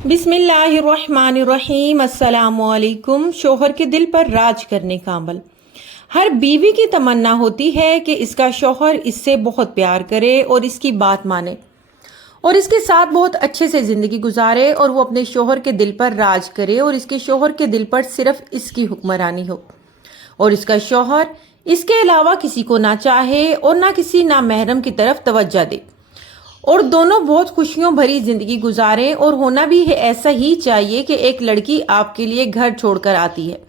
बिस्मिल्लाहिर्रहमानिर्रहीम। अस्सलाम वालेकुम। शोहर के दिल पर राज करने का अमल। हर बीवी की तमन्ना होती है कि इसका शोहर इससे बहुत प्यार करे और इसकी बात माने और इसके साथ बहुत अच्छे से ज़िंदगी गुजारे और वो अपने शोहर के दिल पर राज करे और इसके शोहर के दिल पर सिर्फ इसकी हुक्मरानी हो और इसका शोहर इसके अलावा किसी को ना चाहे और ना किसी नामहरम की तरफ तवज्जो दे और दोनों बहुत खुशियों भरी जिंदगी गुजारें। और होना भी है ऐसा ही चाहिए कि एक लड़की आपके लिए घर छोड़कर आती है,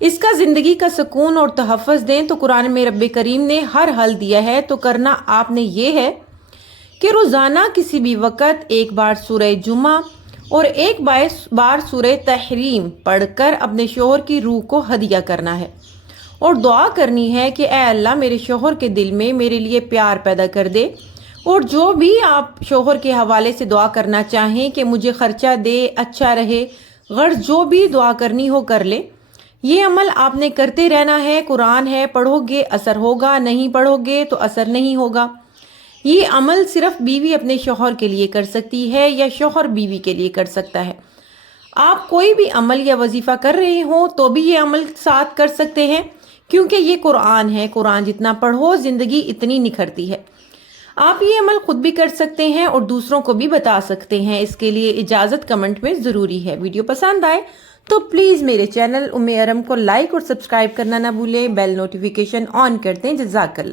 इसका जिंदगी का सुकून और तहफ़्फ़ुज़ दें। तो कुरान में रब्बे करीम ने हर हल दिया है। तो करना आपने ये है कि रोज़ाना किसी भी वक़्त एक बार सूरह जुमा और एक बार सूरह तहरीम पढ़कर अपने शोहर की रूह को हदिया करना है और दुआ करनी है कि ऐ अल्लाह मेरे शोहर के दिल में मेरे लिए प्यार पैदा कर दे। और जो भी आप शोहर के हवाले से दुआ करना चाहें कि मुझे खर्चा दे, अच्छा रहे, गर्ज जो भी दुआ करनी हो कर ले। ये अमल आपने करते रहना है। कुरान है, पढ़ोगे असर होगा, नहीं पढ़ोगे तो असर नहीं होगा। ये अमल सिर्फ बीवी अपने शोहर के लिए कर सकती है या शोहर बीवी के लिए कर सकता है। आप कोई भी अमल या वजीफा कर रहे हो तो भी ये अमल साथ कर सकते हैं, क्योंकि ये कुरान है। कुरान जितना पढ़ो जिंदगी इतनी निखरती है। आप ये अमल खुद भी कर सकते हैं और दूसरों को भी बता सकते हैं। इसके लिए इजाज़त कमेंट में ज़रूरी है। वीडियो पसंद आए तो प्लीज़ मेरे चैनल उम्मे अरम को लाइक और सब्सक्राइब करना ना भूलें। बेल नोटिफिकेशन ऑन कर दें। जज़ाकल्लाह।